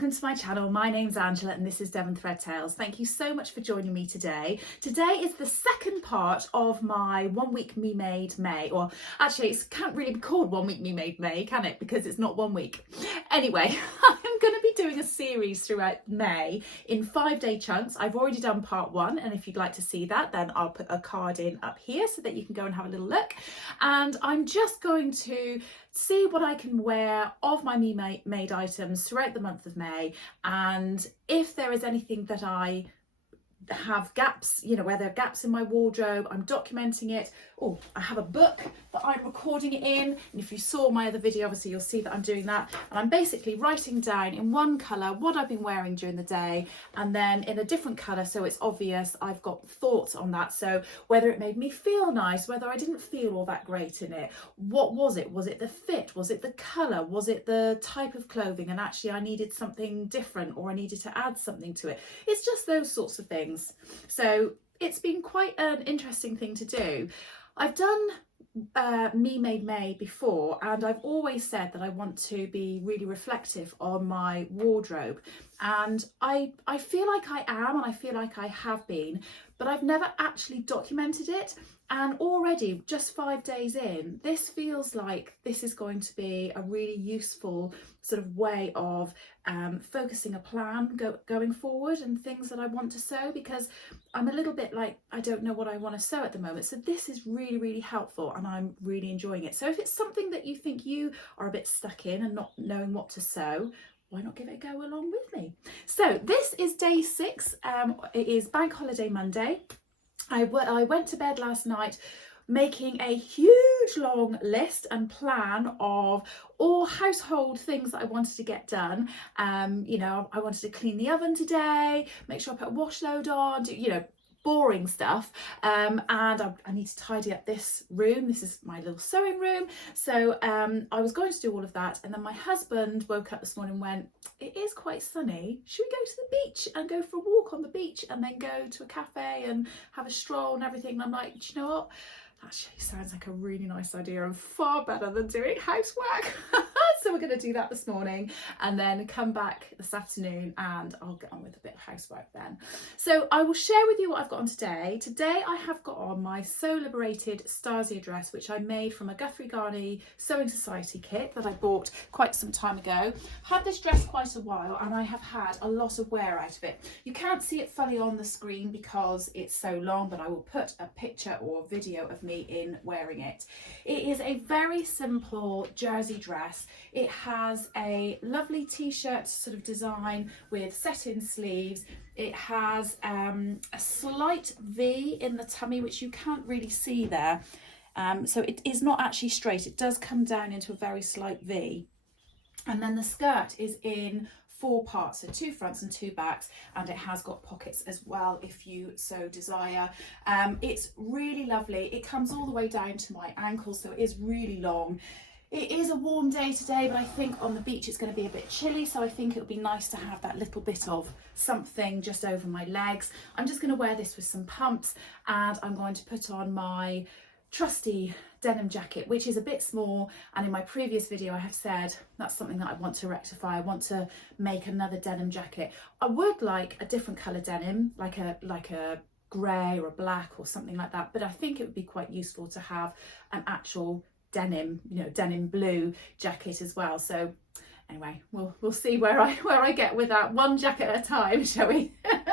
welcome to my channel. My name's Angela and this is Devon Thread Tales. Thank you so much for joining me today. Today is the second part of my 1 week me made May, or actually it can't really be called 1 week me made May, can it? Because it's not 1 week. Anyway, I'm going to be doing a series throughout May in 5-day chunks. I've already done part 1, and if you'd like to see that, then I'll put a card in up here so that you can go and have a little look. And I'm just going to see what I can wear of my me made items throughout the month of May, and if there is anything that I have gaps, you know, where there are gaps in my wardrobe, I'm documenting it. Oh, I have a book that I'm recording it in, and if you saw my other video, obviously you'll see that I'm doing that, and I'm basically writing down in one colour what I've been wearing during the day, and then in a different colour so it's obvious I've got thoughts on that. So whether it made me feel nice, whether I didn't feel all that great in it, what was it? Was it the fit? Was it the colour? Was it the type of clothing, and actually I needed something different, or I needed to add something to it? It's just those sorts of things. So it's been quite an interesting thing to do. I've done me made May before, and I've always said that I want to be really reflective on my wardrobe, and I feel like I am, and I feel like I have been, but I've never actually documented it. And already just 5 days in, this feels like this is going to be a really useful sort of way of focusing a plan going forward, and things that I want to sew, because I'm a little bit like, I don't know what I want to sew at the moment. So this is really, really helpful, and I'm really enjoying it. So if it's something that you think you are a bit stuck in and not knowing what to sew, why not give it a go along with me? So this is day 6. It is Bank Holiday Monday. I went to bed last night making a huge long list and plan of all household things that I wanted to get done. You know, I wanted to clean the oven today, make sure I put a wash load on, do, you know, boring stuff, and I need to tidy up this room. This is my little sewing room. So I was going to do all of that, and then my husband woke up this morning and went, it is quite sunny, should we go to the beach and go for a walk on the beach, and then go to a cafe and have a stroll and everything? And I'm like, do you know what, that actually sounds like a really nice idea and far better than doing housework. So we're going to do that this morning, and then come back this afternoon, and I'll get on with a bit of housework then. So I will share with you what I've got on today. Today I have got on my So Liberated Stasia dress, which I made from a Guthrie Ghani Sewing Society kit that I bought quite some time ago. Had this dress quite a while, and I have had a lot of wear out of it. You can't see it fully on the screen because it's so long, but I will put a picture or video of me in wearing it. It is a very simple jersey dress. It has a lovely t-shirt sort of design with set-in sleeves. It has a slight V in the tummy, which you can't really see there. So it is not actually straight. It does come down into a very slight V. And then the skirt is in 4 parts, so 2 fronts and 2 backs, and it has got pockets as well if you so desire. It's really lovely. It comes all the way down to my ankles, so it is really long. It is a warm day today, but I think on the beach it's going to be a bit chilly, so I think it would be nice to have that little bit of something just over my legs. I'm just going to wear this with some pumps, and I'm going to put on my trusty denim jacket, which is a bit small, and in my previous video I have said that's something that I want to rectify. I want to make another denim jacket. I would like a different colour denim, like a grey or a black or something like that, but I think it would be quite useful to have an actual denim, you know, denim blue jacket as well. So anyway, we'll see where I get with that, one jacket at a time, shall we?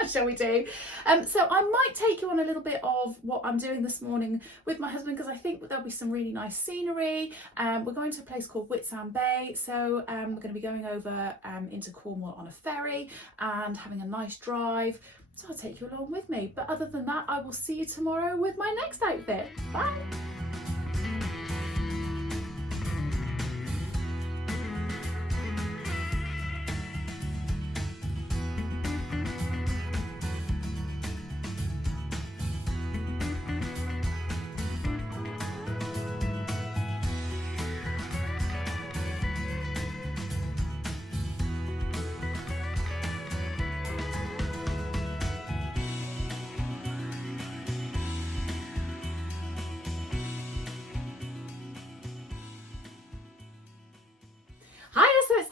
Shall we do? So I might take you on a little bit of what I'm doing this morning with my husband, because I think there'll be some really nice scenery. We're going to a place called Whitsun Bay, so we're going to be going over into Cornwall on a ferry and having a nice drive. So I'll take you along with me. But other than that, I will see you tomorrow with my next outfit. Bye.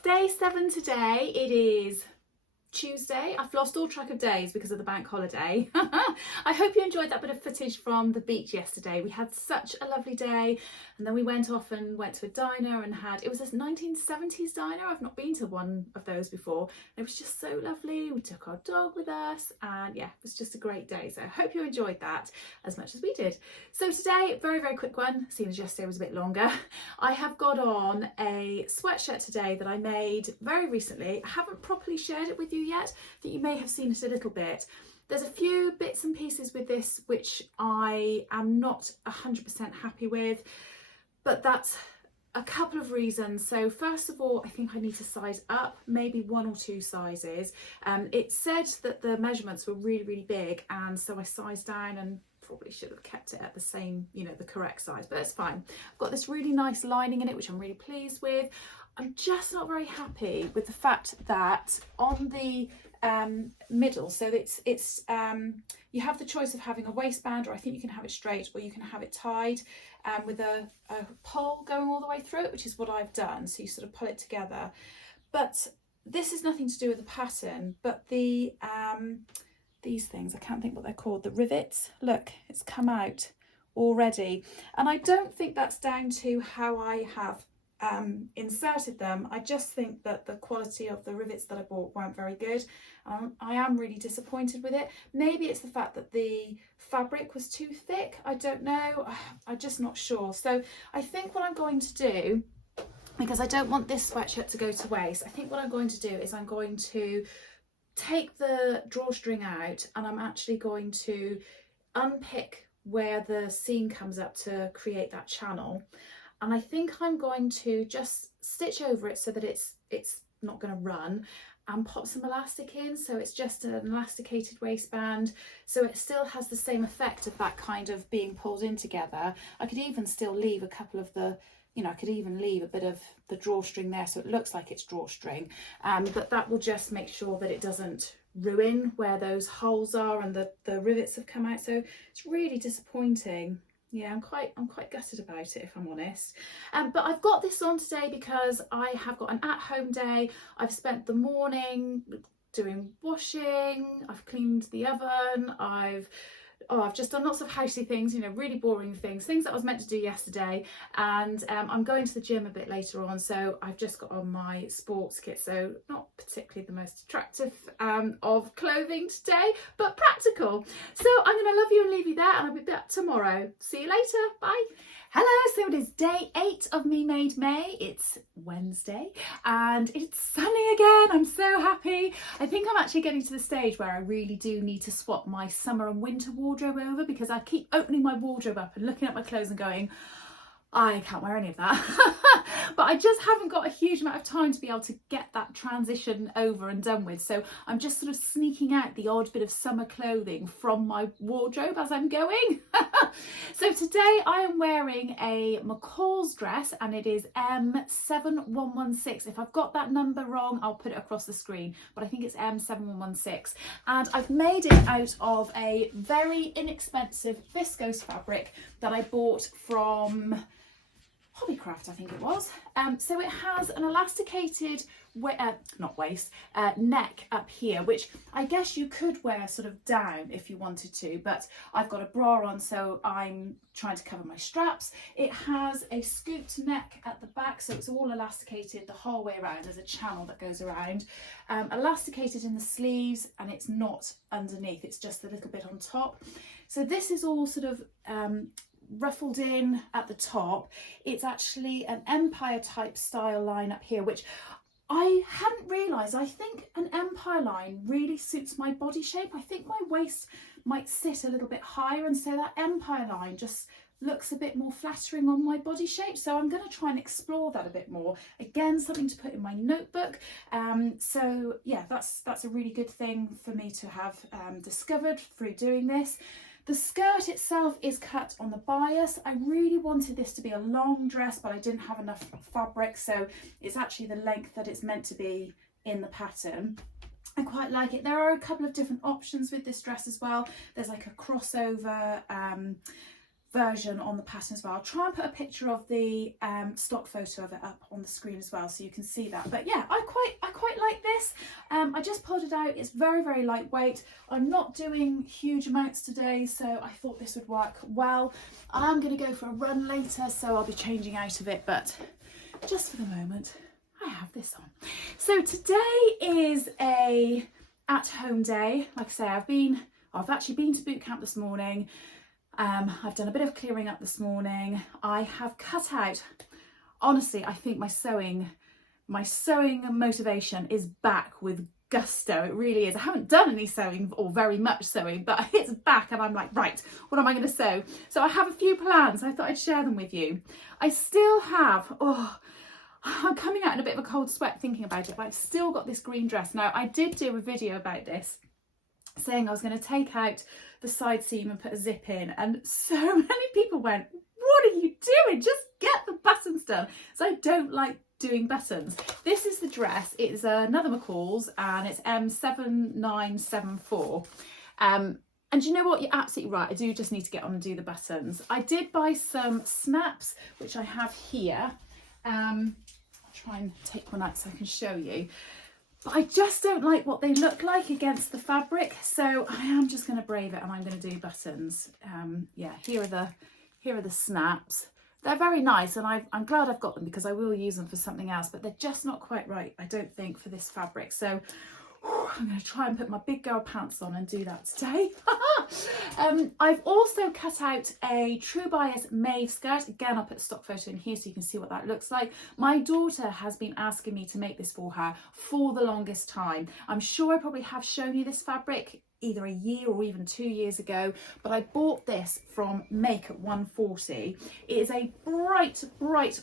day 7 today. It is Tuesday. I've lost all track of days because of the bank holiday. I hope you enjoyed that bit of footage from the beach yesterday. We had such a lovely day, and then we went off and went to a diner and it was a 1970s diner. I've not been to one of those before. It was just so lovely. We took our dog with us, and yeah, it was just a great day. So I hope you enjoyed that as much as we did. So today, very, very quick one, seeing as yesterday was a bit longer. I have got on a sweatshirt today that I made very recently. I haven't properly shared it with you yet, that you may have seen it a little bit. There's a few bits and pieces with this which I am not 100% happy with, but that's a couple of reasons. So first of all, I think I need to size up, maybe 1 or 2 sizes. It said that the measurements were really, really big, and so I sized down and probably should have kept it at the same, the correct size, but it's fine. I've got this really nice lining in it, which I'm really pleased with. I'm just not very happy with the fact that on the middle, so it's you have the choice of having a waistband, or I think you can have it straight, or you can have it tied with a pole going all the way through it, which is what I've done. So you sort of pull it together. But this is nothing to do with the pattern, but the these things, I can't think what they're called, the rivets, look, it's come out already. And I don't think that's down to how I have inserted them. I just think that the quality of the rivets that I bought weren't very good. I am really disappointed with it. Maybe it's the fact that the fabric was too thick. I don't know. I'm just not sure. So I think what I'm going to do, because I don't want this sweatshirt to go to waste, I think what I'm going to do is I'm going to take the drawstring out, and I'm actually going to unpick where the seam comes up to create that channel. And I think I'm going to just stitch over it so that it's not going to run, and pop some elastic in, so it's just an elasticated waistband, so it still has the same effect of that kind of being pulled in together. I could even still leave a couple of the, I could even leave a bit of the drawstring there so it looks like it's drawstring, but that will just make sure that it doesn't ruin where those holes are and the rivets have come out. So it's really disappointing. Yeah, I'm quite gutted about it, if I'm honest. But I've got this on today because I have got an at-home day. I've spent the morning doing washing, I've cleaned the oven, I've just done lots of housey things, really boring things that I was meant to do yesterday. And I'm going to the gym a bit later on, so I've just got on my sports kit, so not particularly the most attractive of clothing today, but practical. So I'm going to love you and leave you there, and I'll be back tomorrow. See you later. Bye. Hello, so it is day 8 of Me Made May. It's Wednesday and it's sunny again. I'm so happy. I think I'm actually getting to the stage where I really do need to swap my summer and winter wardrobe over, because I keep opening my wardrobe up and looking at my clothes and going, I can't wear any of that. But I just haven't got a huge amount of time to be able to get that transition over and done with. So I'm just sort of sneaking out the odd bit of summer clothing from my wardrobe as I'm going. So today I am wearing a McCall's dress, and it is M7116. If I've got that number wrong, I'll put it across the screen, but I think it's M7116. And I've made it out of a very inexpensive viscose fabric that I bought from Hobbycraft, I think it was. So it has an elasticated neck up here, which I guess you could wear sort of down if you wanted to, but I've got a bra on, so I'm trying to cover my straps. It has a scooped neck at the back, so it's all elasticated the whole way around. There's a channel that goes around, elasticated in the sleeves, and it's not underneath, it's just a little bit on top. So this is all sort of ruffled in at the top. It's actually an empire type style line up here, which I hadn't realised. I think an empire line really suits my body shape. I think my waist might sit a little bit higher, and so that empire line just looks a bit more flattering on my body shape. So I'm going to try and explore that a bit more. Again, something to put in my notebook. So yeah, that's a really good thing for me to have discovered through doing this. The skirt itself is cut on the bias. I really wanted this to be a long dress, but I didn't have enough fabric, so it's actually the length that it's meant to be in the pattern. I quite like it. There are a couple of different options with this dress as well. There's like a crossover version on the pattern as well. I'll try and put a picture of the stock photo of it up on the screen as well, so you can see that. But yeah, I quite like this. I just pulled it out. It's very, very lightweight. I'm not doing huge amounts today, so I thought this would work well. I'm going to go for a run later, so I'll be changing out of it, but just for the moment I have this on. So today is a at-home day. Like I say, I've actually been to boot camp this morning. I've done a bit of clearing up this morning. I have cut out, honestly, I think my sewing motivation is back with gusto. It really is. I haven't done any sewing or very much sewing, but it's back and I'm like, right, what am I going to sew? So I have a few plans. I thought I'd share them with you. I still have, I'm coming out in a bit of a cold sweat thinking about it, but I've still got this green dress. Now, I did do a video about this, saying I was going to take out the side seam and put a zip in, and so many people went, what are you doing? Just get the buttons done. So I don't like doing buttons. This is the dress. It's another McCall's and it's M7974. And you know what? You're absolutely right. I do just need to get on and do the buttons. I did buy some snaps, which I have here. I'll try and take one out so I can show you. But I just don't like what they look like against the fabric, so I am just going to brave it and I'm going to do buttons. Yeah, here are the snaps. They're very nice, and I'm glad I've got them because I will use them for something else, but they're just not quite right, I don't think, for this fabric. So I'm going to try and put my big girl pants on and do that today. I've also cut out a True Bias Maeve skirt. Again, I'll put a stock photo in here so you can see what that looks like. My daughter has been asking me to make this for her for the longest time. I'm sure I probably have shown you this fabric either a year or even 2 years ago, but I bought this from Make at 140. It is a bright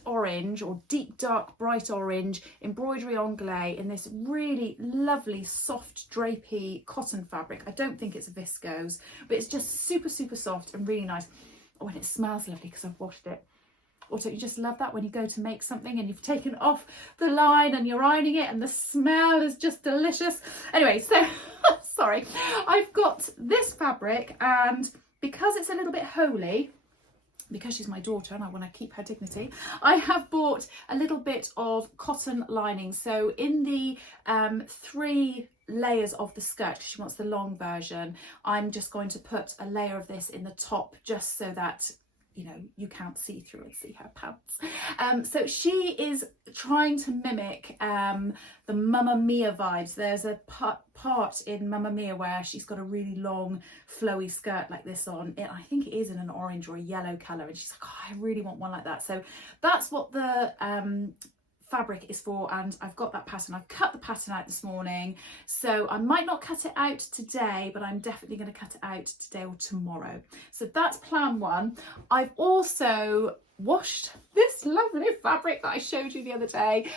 orange, or deep dark bright orange embroidery anglais in this really lovely soft drapey cotton fabric. I don't think it's a viscose, but it's just super soft and really nice. Oh, and it smells lovely because I've washed it. Or don't you just love that when you go to make something and you've taken off the line and you're ironing it and the smell is just delicious. Anyway, so sorry, I've got this fabric, and because it's a little bit holy, because she's my daughter and I want to keep her dignity, I have bought a little bit of cotton lining. So in the 3 layers of the skirt, because she wants the long version, I'm just going to put a layer of this in the top just so that, you know, you can't see through and see her pants. So she is trying to mimic the Mamma Mia vibes. There's a part in Mamma Mia where she's got a really long flowy skirt like this on. I think it is in an orange or a yellow colour, and she's like, oh, I really want one like that. So that's what the fabric is for, and I've got that pattern. I've cut the pattern out this morning, so I might not cut it out today, but I'm definitely going to cut it out today or tomorrow. So that's plan 1. I've also washed this lovely fabric that I showed you the other day.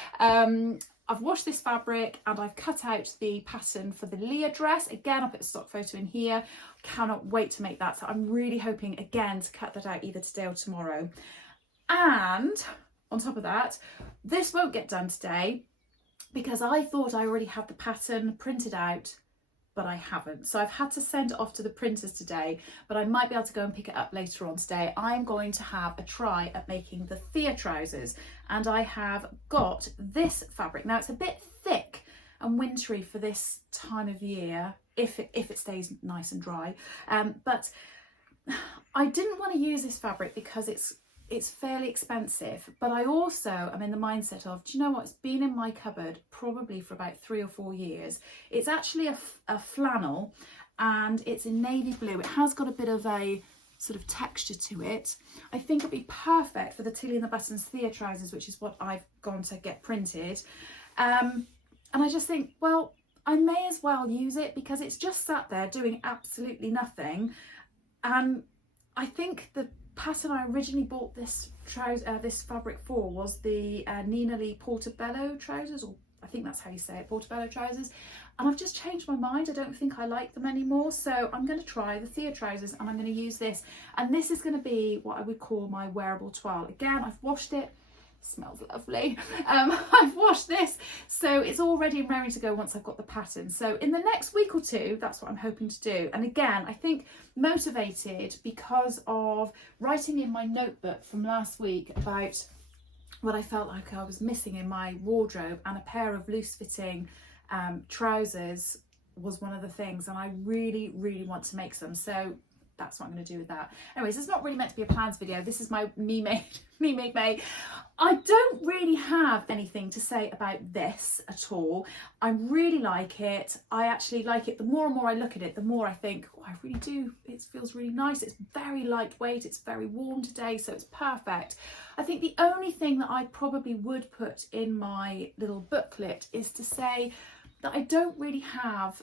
I've washed this fabric and I've cut out the pattern for the Leah dress. Again, I'll put a stock photo in here. Cannot wait to make that. So I'm really hoping again to cut that out either today or tomorrow. And on top of that, this won't get done today because I thought I already had the pattern printed out, but I haven't. So I've had to send it off to the printers today, but I might be able to go and pick it up later on today. I'm going to have a try at making the Thea trousers, and I have got this fabric. Now it's a bit thick and wintry for this time of year, if it stays nice and dry. But I didn't want to use this fabric because it's fairly expensive, but I also am in the mindset of, do you know what, it's been in my cupboard probably for about 3 or 4 years. It's actually a flannel, and it's in navy blue. It has got a bit of a sort of texture to it. I think it'd be perfect for the Tilly and the Buttons Thea trousers, which is what I've gone to get printed. And I just think, well, I may as well use it because it's just sat there doing absolutely nothing. And I think the pattern I originally bought this fabric for was the Nina Lee Portobello trousers, or I think that's how you say it, Portobello trousers, and I've just changed my mind. I don't think I like them anymore, so I'm going to try the Thea trousers and I'm going to use this, and this is going to be what I would call my wearable toile. Again, I've washed it, smells lovely. I've washed this, so it's all ready and ready to go once I've got the pattern. So in the next week or two, that's what I'm hoping to do. And again, I think motivated because of writing in my notebook from last week about what I felt like I was missing in my wardrobe, and a pair of loose fitting trousers was one of the things, and I really want to make some. So that's what I'm going to do with that. Anyways, it's not really meant to be a plans video. This is my me made May. I don't really have anything to say about this at all. I really like it. I actually like it. The more and more I look at it, the more I think, oh, I really do. It feels really nice. It's very lightweight. It's very warm today, so it's perfect. I think the only thing that I probably would put in my little booklet is to say that I don't really have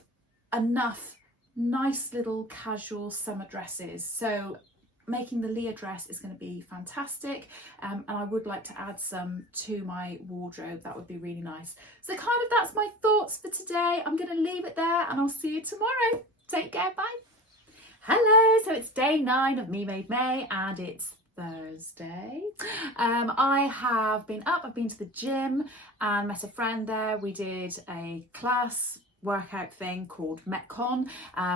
enough nice little casual summer dresses. So making the Leah dress is going to be fantastic, and I would like to add some to my wardrobe. That would be really nice. So kind of that's my thoughts for today. I'm going to leave it there, and I'll see you tomorrow. Take care, bye. Hello, so it's day 9 of Me Made May, and it's Thursday. I have been up, I've been to the gym and met a friend there. We did a class workout thing called Metcon.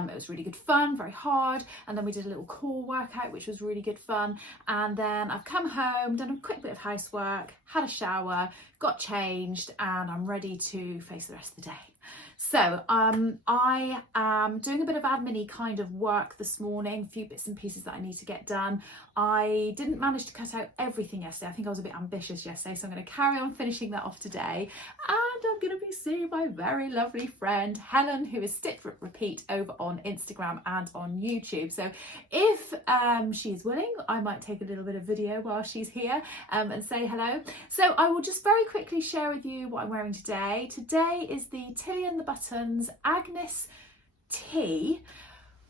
It was really good fun, very hard, and then we did a little core workout which was really good fun, and then I've come home, done a quick bit of housework, had a shower, got changed, and I'm ready to face the rest of the day. So I am doing a bit of admin-y kind of work this morning, a few bits and pieces that I need to get done. I didn't manage to cut out everything yesterday. I think I was a bit ambitious yesterday, so I'm going to carry on finishing that off today. And I'm going to be seeing my very lovely friend Helen, who is Stitch Rip Repeat over on Instagram and on YouTube. So if she's willing, I might take a little bit of video while she's here and say hello. So I will just very quickly share with you what I'm wearing today. Today is the Tilly and the Buttons Agnes tee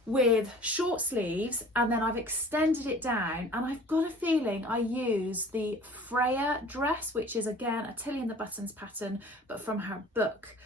with short sleeves, and then I've extended it down, and I've got a feeling I use the Freya dress, which is again a Tilly and the Buttons pattern, but from her book,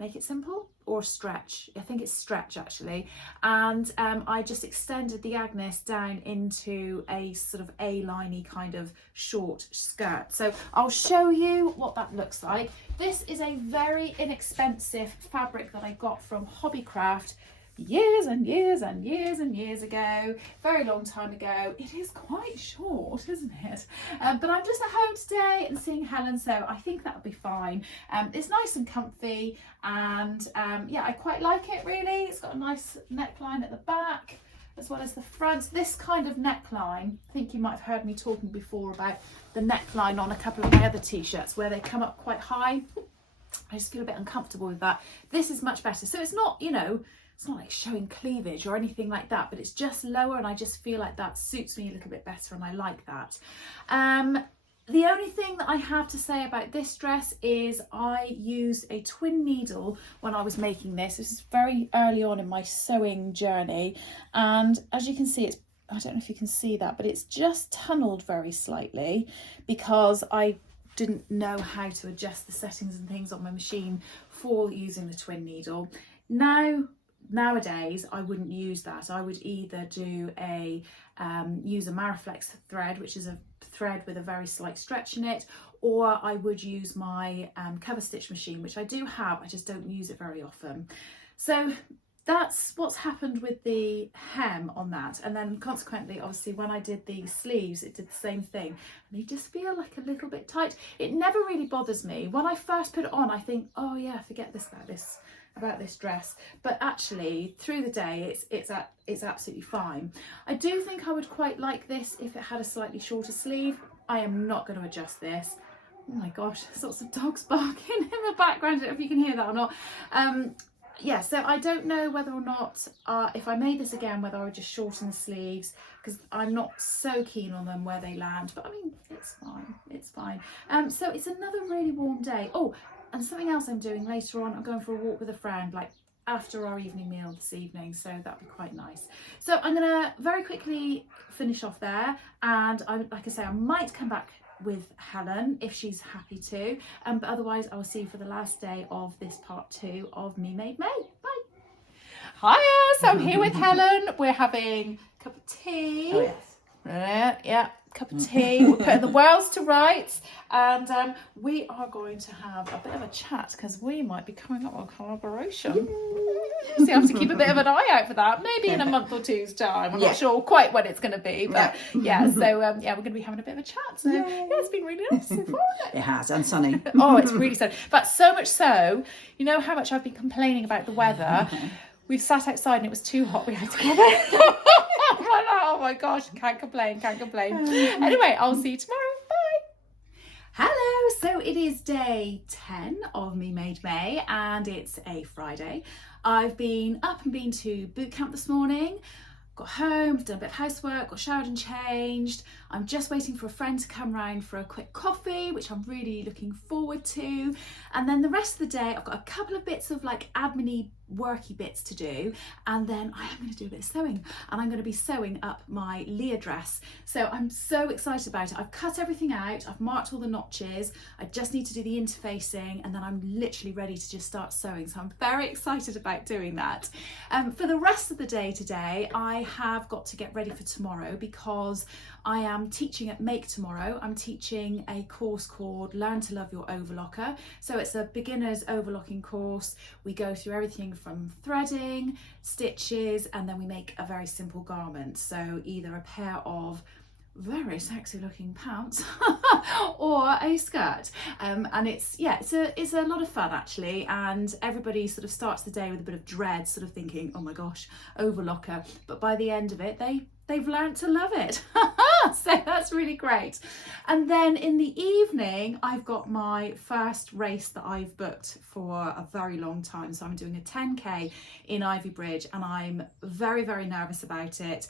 Make It Simple or Stretch. I think it's Stretch actually. And I just extended the Agnes down into a sort of A-liney kind of short skirt. So I'll show you what that looks like. This is a very inexpensive fabric that I got from Hobbycraft years and years and years and years ago, very long time ago. It is quite short, isn't it? But I'm just at home today and seeing Helen, so I think that'll be fine. It's nice and comfy, and yeah, I quite like it really. It's got a nice neckline at the back as well as the front. This kind of neckline, I think you might have heard me talking before about the neckline on a couple of my other t-shirts where they come up quite high. I just feel a bit uncomfortable with that. This is much better. So it's not, you know, it's not like showing cleavage or anything like that, but it's just lower, and I just feel like that suits me a little bit better, and I like that. The only thing that I have to say about this dress is I used a twin needle when I was making this. This is very early on in my sewing journey, and as you can see, it's, I don't know if you can see that, but it's just tunneled very slightly because I didn't know how to adjust the settings and things on my machine for using the twin needle. Nowadays I wouldn't use that. I would either do a use a Mariflex thread, which is a thread with a very slight stretch in it, or I would use my cover stitch machine, which I do have, I just don't use it very often. So that's what's happened with the hem on that, and then consequently obviously when I did the sleeves it did the same thing, and they just feel like a little bit tight. It never really bothers me. When I first put it on I think, oh yeah, forget this about this dress, but actually through the day it's absolutely fine. I do think I would quite like this if it had a slightly shorter sleeve. I am not going to adjust this. Oh my gosh, there's lots of dogs barking in the background. I don't know if you can hear that or not. Yeah, so I don't know whether or not if I made this again, whether I would just shorten the sleeves, because I'm not so keen on them where they land, but I mean, it's fine, it's fine. So it's another really warm day. Oh, and something else I'm doing later on, I'm going for a walk with a friend, like after our evening meal this evening, so that'd be quite nice. So I'm gonna very quickly finish off there, and like I say, I might come back with Helen if she's happy to, but otherwise I will see you for the last day of this part 2 of Me Made May. Bye. Hiya, so I'm here with Helen. We're having a cup of tea. Oh yes. Yeah, cup of tea. We're putting the worlds to rights, and we are going to have a bit of a chat because we might be coming up with a collaboration. So you have to keep a bit of an eye out for that, maybe in a month or two's time. I'm not sure quite when it's going to be, but so we're going to be having a bit of a chat. So it's been really nice so far. It has, and sunny. Oh, it's really sunny. But so much so, you know how much I've been complaining about the weather. We've sat outside and it was too hot. We had to come in. Oh my gosh, can't complain. Anyway, I'll see you tomorrow. Bye. Hello, so it is day 10 of Me Made May and it's a Friday. I've been up and been to boot camp this morning. Got home, done a bit of housework, got showered and changed. I'm just waiting for a friend to come round for a quick coffee, which I'm really looking forward to. And then the rest of the day, I've got a couple of bits of like admin-y, worky bits to do. And then I am going to do a bit of sewing, and I'm going to be sewing up my Leah dress. So I'm so excited about it. I've cut everything out. I've marked all the notches. I just need to do the interfacing, and then I'm literally ready to just start sewing. So I'm very excited about doing that. For the rest of the day today, I have got to get ready for tomorrow because I am teaching at Make tomorrow. I'm teaching a course called Learn to Love Your Overlocker. So it's a beginner's overlocking course. We go through everything from threading, stitches, and then we make a very simple garment. So either a pair of very sexy looking pants or a skirt, and it's a lot of fun actually, and everybody sort of starts the day with a bit of dread, sort of thinking, oh my gosh, overlocker, but by the end of it they've learned to love it. So that's really great. And then in the evening I've got my first race that I've booked for a very long time. So I'm doing a 10k in Ivy Bridge and I'm very, very nervous about it.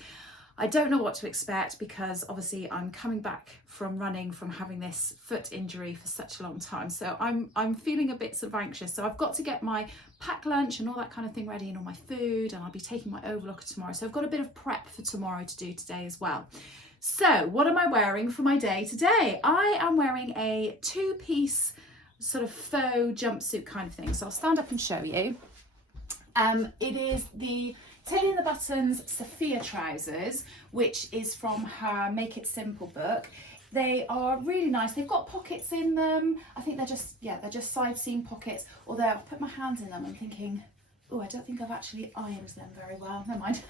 I don't know what to expect because obviously I'm coming back from running from having this foot injury for such a long time. So I'm feeling a bit sort of anxious. So I've got to get my packed lunch and all that kind of thing ready and all my food, and I'll be taking my overlocker tomorrow. So I've got a bit of prep for tomorrow to do today as well. So what am I wearing for my day today? I am wearing a two-piece sort of faux jumpsuit kind of thing. So I'll stand up and show you. It is the Tailing the Buttons Sophia trousers, which is from her Make It Simple book. They are really nice. They've got pockets in them. I think they're just side seam pockets. Although I've put my hands in them, I'm thinking, oh, I don't think I've actually ironed them very well. Never mind.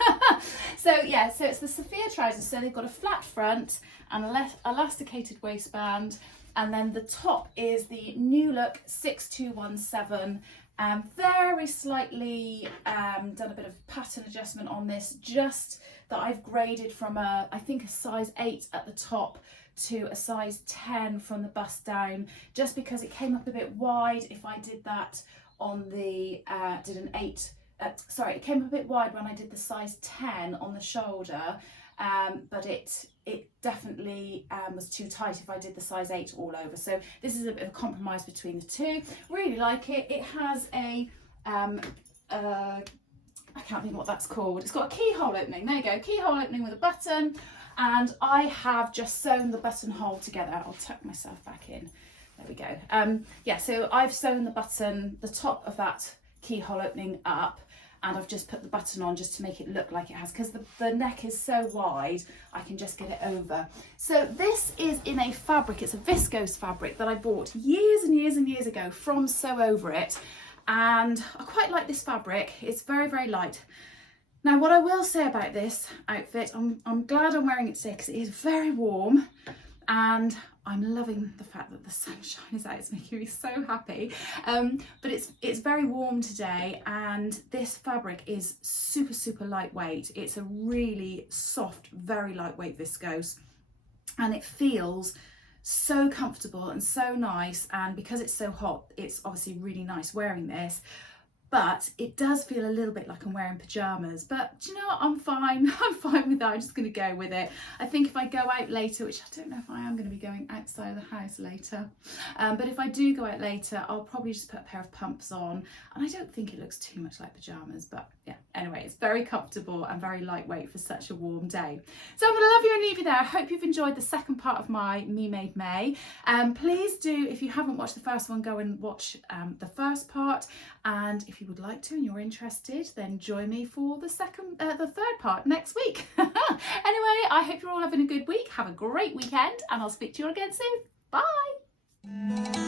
So it's the Sophia trousers. So they've got a flat front and a elasticated waistband. And then the top is the New Look 6217. Very slightly done a bit of pattern adjustment on this, just that I've graded from I think a size 8 at the top to a size 10 from the bust down, just because it came up a bit wide. If I did that on the it came up a bit wide when I did the size 10 on the shoulder, but it definitely was too tight if I did the size 8 all over. So this is a bit of a compromise between the two. Really like it. It has a I can't think what that's called. It's got a keyhole opening. There you go, keyhole opening with a button, and I have just sewn the buttonhole together. I'll tuck myself back in. There we go. So I've sewn the top of that keyhole opening up, and I've just put the button on just to make it look like it has, because the neck is so wide I can just get it over. So this is in a fabric, it's a viscose fabric that I bought years and years and years ago from Sew Over It, and I quite like this fabric. It's very, very light. Now what I will say about this outfit, I'm glad I'm wearing it today because it is very warm, and I'm loving the fact that the sunshine is out. It's making me so happy. But it's very warm today, and this fabric is super, super lightweight. It's a really soft, very lightweight viscose, and it feels so comfortable and so nice. And because it's so hot, it's obviously really nice wearing this. But it does feel a little bit like I'm wearing pyjamas, but do you know what? I'm fine. I'm fine with that. I'm just going to go with it. I think if I go out later, which I don't know if I am going to be going outside of the house later, but if I do go out later, I'll probably just put a pair of pumps on, and I don't think it looks too much like pyjamas, but yeah, anyway, it's very comfortable and very lightweight for such a warm day. So I'm going to love you and leave you there. I hope you've enjoyed the second part of my Me Made May. Please do, if you haven't watched the first one, go and watch the first part, and if you would like to and you're interested, then join me for the third part next week. Anyway, I hope you're all having a good week. Have a great weekend, and I'll speak to you all again soon. Bye.